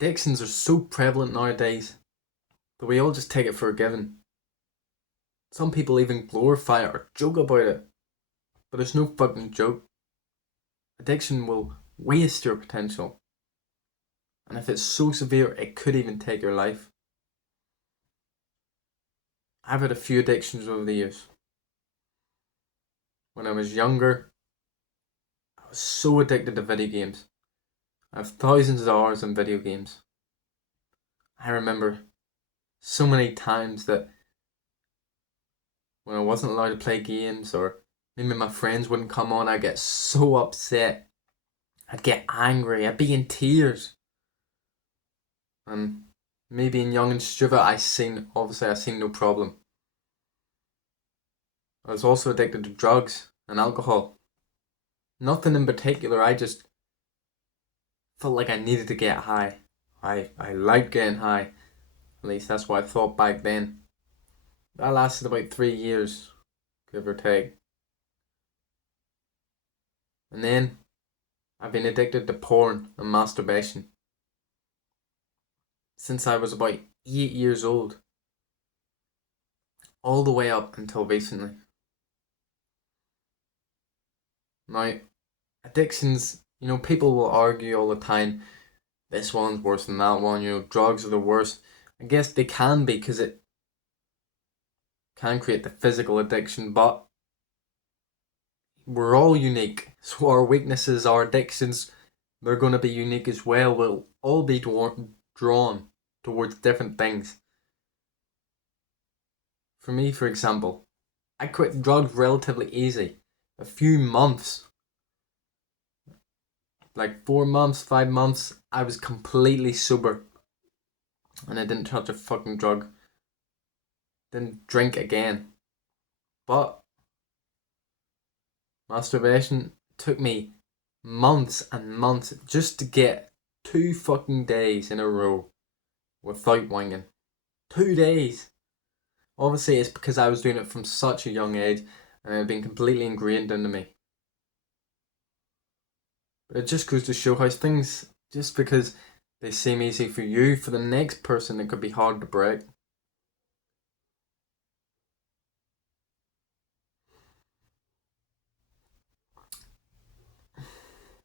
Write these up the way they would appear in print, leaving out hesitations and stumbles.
Addictions are so prevalent nowadays that we all just take it for a given. Some people even glorify it or joke about it, but it's no fucking joke. Addiction will waste your potential, and if it's so severe, it could even take your life. I've had a few addictions over the years. When I was younger, I was so addicted to video games. I have thousands of hours in video games. I remember so many times that when I wasn't allowed to play games or maybe my friends wouldn't come on, I'd get so upset. I'd get angry. I'd be in tears. And me being young and stupid, I seen no problem. I was also addicted to drugs and alcohol. Nothing in particular, I just felt like I needed to get high. I liked getting high. At least that's what I thought back then. That lasted about 3 years, give or take. And then I've been addicted to porn and masturbation since I was about 8 years old, all the way up until recently. Now, addictions, people will argue all the time, this one's worse than that one, drugs are the worst. I guess they can be because it can create the physical addiction, but we're all unique. So our weaknesses, our addictions, they're going to be unique as well. We'll all be drawn towards different things. For me, for example, I quit drugs relatively easy. A few months, like 4 months, 5 months, I was completely sober. And I didn't touch a fucking drug. Didn't drink again. But masturbation took me months and months just to get 2 fucking days in a row without winging. 2 days. Obviously, it's because I was doing it from such a young age and it had been completely ingrained into me. But it just goes to show how things, just because they seem easy for you, for the next person it could be hard to break.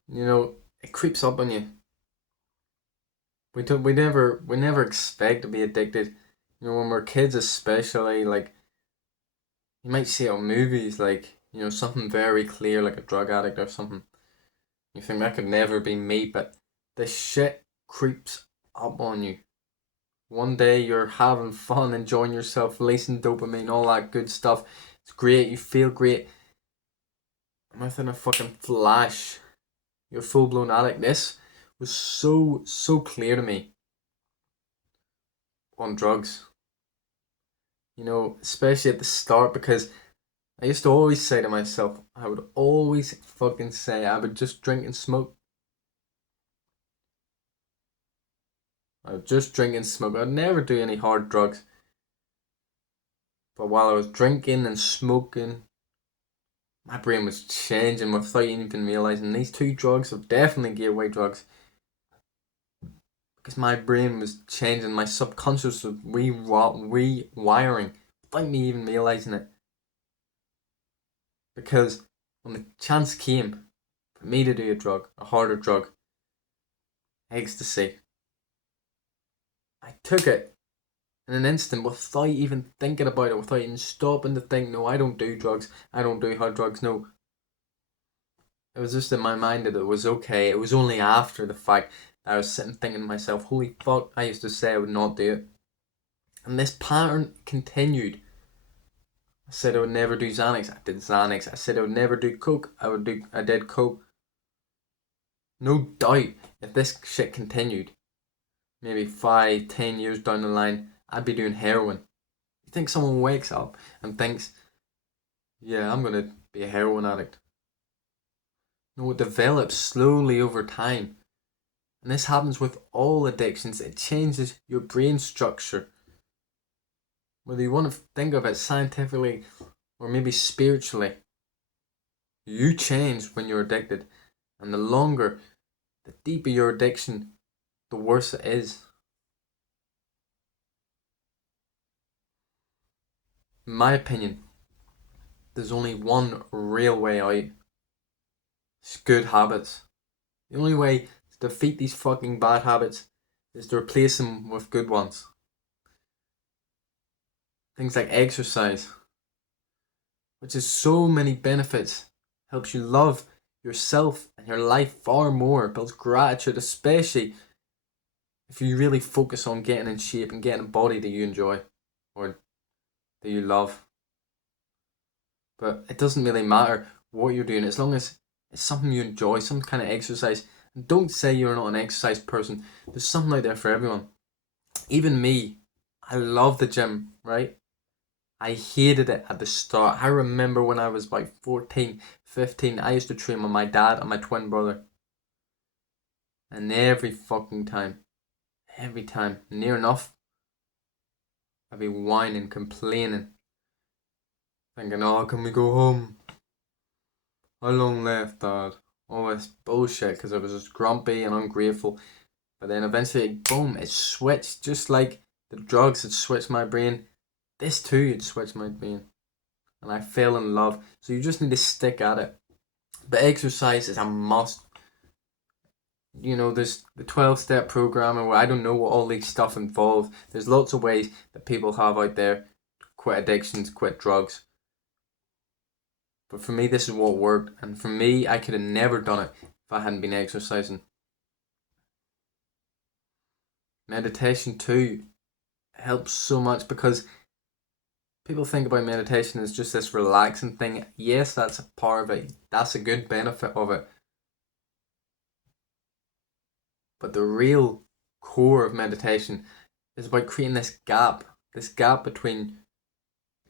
It creeps up on you. We never expect to be addicted. When we're kids especially, like, you might see it on movies, like, something very clear, like a drug addict or something. You think that could never be me, but this shit creeps up on you. One day you're having fun, enjoying yourself, releasing dopamine, all that good stuff. It's great, you feel great. And within a fucking flash, you're full blown addict. This was so clear to me on drugs. Especially at the start, because I used to always say to myself, I would always fucking say I would just drink and smoke. I would just drink and smoke. I'd never do any hard drugs. But while I was drinking and smoking, my brain was changing without even realising. These 2 drugs are definitely gateway drugs. Because my brain was changing, my subconscious was rewiring without me even realising it. Because when the chance came for me to do a drug, a harder drug, ecstasy, I took it in an instant without even thinking about it, without even stopping to think, no, I don't do drugs, I don't do hard drugs, no. It was just in my mind that it was okay. It was only after the fact that I was sitting thinking to myself, holy fuck, I used to say I would not do it. And this pattern continued. I said I would never do Xanax, I did Xanax. I said I would never do coke, I did coke. No doubt, if this shit continued, maybe 5, 10 years down the line, I'd be doing heroin. You think someone wakes up and thinks, yeah, I'm gonna be a heroin addict? No, it develops slowly over time. And this happens with all addictions. It changes your brain structure. Whether you want to think of it scientifically or maybe spiritually, you change when you're addicted. And the deeper your addiction, the worse it is. In my opinion, there's only one real way out. It's good habits. The only way to defeat these fucking bad habits is to replace them with good ones. Things like exercise, which has so many benefits, helps you love yourself and your life far more, builds gratitude, especially if you really focus on getting in shape and getting a body that you enjoy or that you love. But it doesn't really matter what you're doing as long as it's something you enjoy, some kind of exercise. And don't say you're not an exercise person. There's something out there for everyone. Even me, I love the gym, right? I hated it at the start. I remember when I was about 14, 15, I used to train with my dad and my twin brother. And every time, near enough, I'd be whining, complaining, thinking, oh, can we go home? How long left, Dad? All this bullshit, because I was just grumpy and ungrateful. But then eventually, boom, it switched, just like the drugs had switched my brain. This too had switched my brain. And I fell in love. So you just need to stick at it. But exercise is a must. There's the 12-step program, and I don't know what all these stuff involves. There's lots of ways that people have out there to quit addictions, quit drugs. But for me, this is what worked. And for me, I could have never done it if I hadn't been exercising. Meditation too helps so much because people think about meditation as just this relaxing thing. Yes, that's a part of it. That's a good benefit of it. But the real core of meditation is about creating this gap between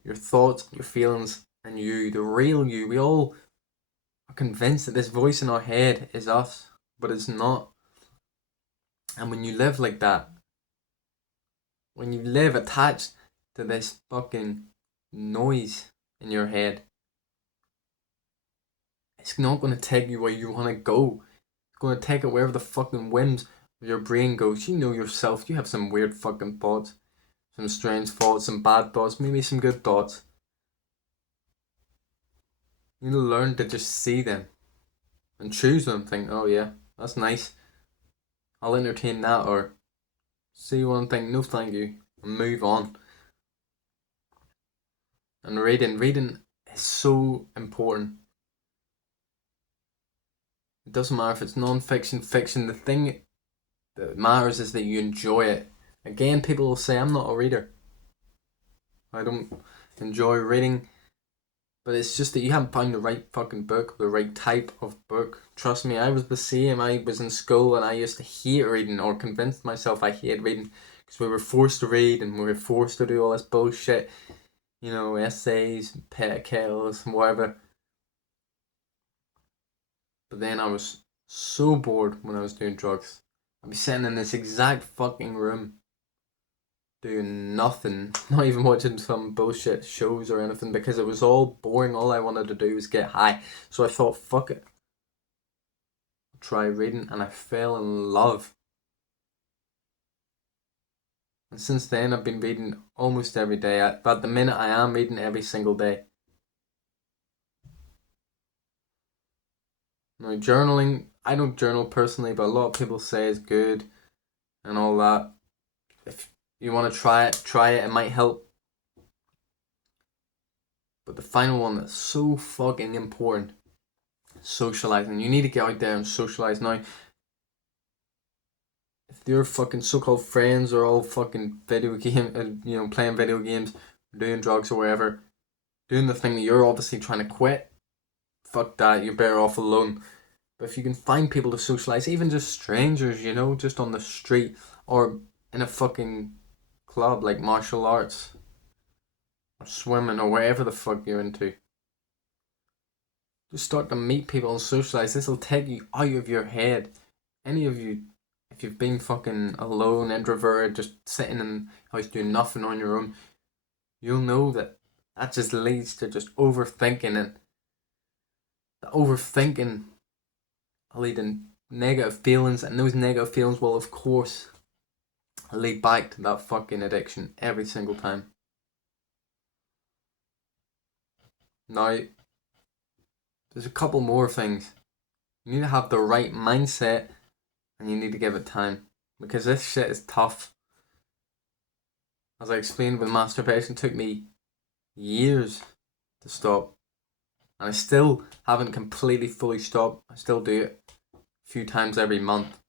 your thoughts, your feelings, and you, the real you. We all are convinced that this voice in our head is us, but it's not. And when you live like that, when you live attached to this fucking noise in your head, it's not going to take you where you want to go. It's going to take it wherever the fucking whims of your brain goes. You know yourself, you have some weird fucking thoughts, some strange thoughts, some bad thoughts, maybe some good thoughts. You need to learn to just see them and choose them. Think, oh yeah, that's nice, I'll entertain that, or see one thing, no thank you, and move on. And reading is so important. It doesn't matter if it's non-fiction, fiction. The thing that matters is that you enjoy it. Again, people will say I'm not a reader, I don't enjoy reading. But it's just that you haven't found the right fucking book, the right type of book. Trust me, I was the same. I was in school and I used to hate reading, or convinced myself I hated reading, because we were forced to read and we were forced to do all this bullshit, essays, pet kettles, and whatever. But then I was so bored when I was doing drugs. I'd be sitting in this exact fucking room, doing nothing, not even watching some bullshit shows or anything, because it was all boring. All I wanted to do was get high. So I thought, fuck it, I'll try reading, and I fell in love. And since then I've been reading almost every day. But at the minute I am reading every single day. Now journaling, I don't journal personally, but a lot of people say it's good and all that. If you want to try it, it might help. But the final one that's so fucking important, socializing. You need to get out there and socialize. Now, if your fucking so-called friends are all fucking playing video games, doing drugs or whatever, doing the thing that you're obviously trying to quit, fuck that, you're better off alone. But if you can find people to socialize, even just strangers, just on the street or in a fucking club like martial arts or swimming or whatever the fuck you're into, just start to meet people and socialize. This will take you out of your head. Any of you, if you've been fucking alone, introverted, just sitting in the house doing nothing on your own, you'll know that just leads to just overthinking, and the overthinking will lead negative feelings, and those negative feelings will, of course, lead back to that fucking addiction every single time. Now, there's a couple more things. You need to have the right mindset, and you need to give it time, because this shit is tough. As I explained with masturbation, it took me years to stop, and I still haven't completely fully stopped. I still do it a few times every month.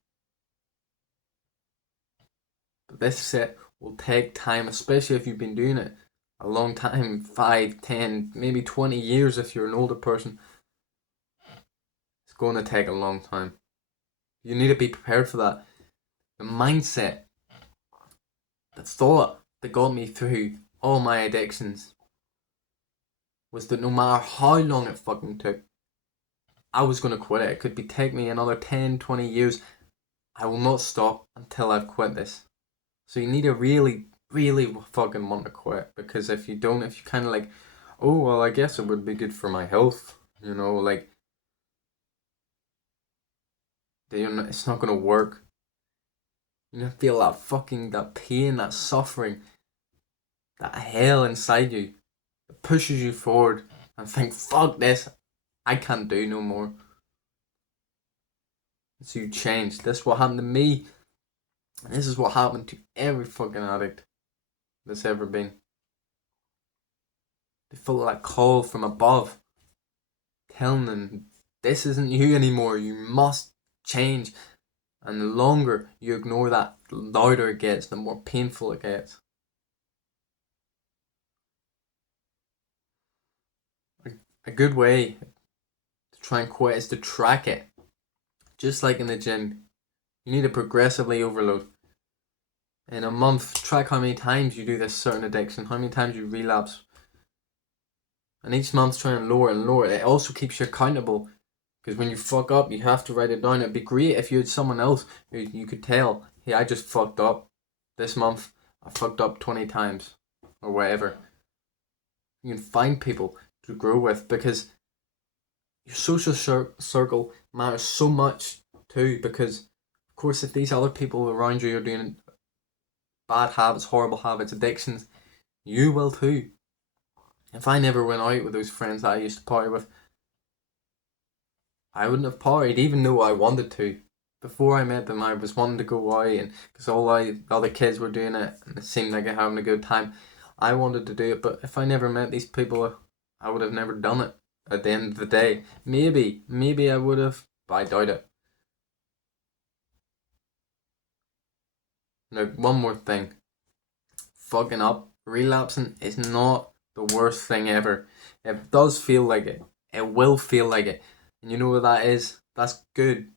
But this shit will take time, especially if you've been doing it a long time, 5, 10, maybe 20 years if you're an older person. It's going to take a long time. You need to be prepared for that. The mindset, the thought that got me through all my addictions was that no matter how long it fucking took, I was going to quit it. It could take me another 10, 20 years. I will not stop until I've quit this. So you need to really, really fucking want to quit. Because if you don't, if you kind of like, oh, well, I guess it would be good for my health, you know, like, it's not going to work. You feel that fucking, that pain, that suffering, that hell inside you. It pushes you forward and think, fuck this, I can't do no more. So you change. This is what happened to me. And this is what happened to every fucking addict that's ever been. They feel that call from above, telling them, this isn't you anymore, you must change. And the longer you ignore that, the louder it gets, the more painful it gets. A good way to try and quit is to track it. Just like in the gym, you need to progressively overload. In a month, track how many times you do this certain addiction, how many times you relapse. And each month try and lower and lower. It also keeps you accountable. Because when you fuck up, you have to write it down. It'd be great if you had someone else who you could tell, hey, I just fucked up. This month, I fucked up 20 times. Or whatever. You can find people to grow with, because your social circle matters so much too. Because, of course, if these other people around you are doing bad habits, horrible habits, addictions, you will too. If I never went out with those friends that I used to party with, I wouldn't have partied, even though I wanted to. Before I met them, I was wanting to go out, and because all the other kids were doing it, and it seemed like I'm having a good time, I wanted to do it. But if I never met these people, I would have never done it. At the end of the day, maybe I would have, but I doubt it. Now, one more thing. Fucking up, relapsing is not the worst thing ever. It does feel like it. It will feel like it. And you know what that is? That's good.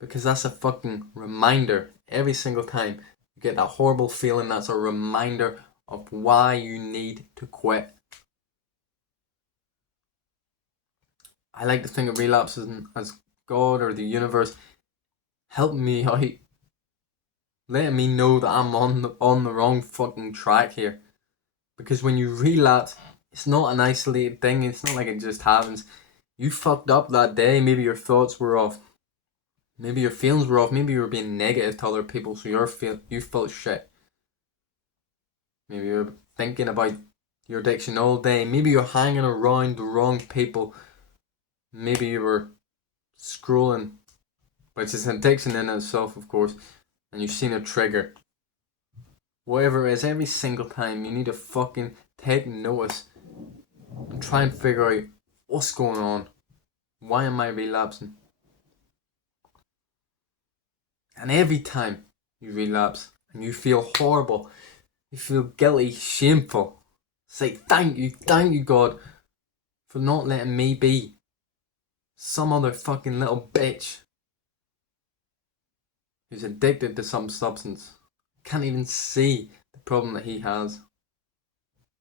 Because that's a fucking reminder. Every single time you get that horrible feeling, that's a reminder of why you need to quit. I like to think of relapses as God or the universe helping me out, letting me know that I'm on the wrong fucking track here. Because when you relapse, it's not an isolated thing. It's not like it just happens. You fucked up that day. Maybe your thoughts were off. Maybe your feelings were off. Maybe you were being negative to other people, so you felt shit. Maybe you're thinking about your addiction all day. Maybe you're hanging around the wrong people. Maybe you were scrolling, which is an addiction in itself, of course, and you've seen a trigger. Whatever it is, every single time you need to fucking take notice and try and figure out what's going on. Why am I relapsing? And every time you relapse and you feel horrible, you feel guilty, shameful, say thank you God for not letting me be some other fucking little bitch who's addicted to some substance. Can't even see the problem that he has.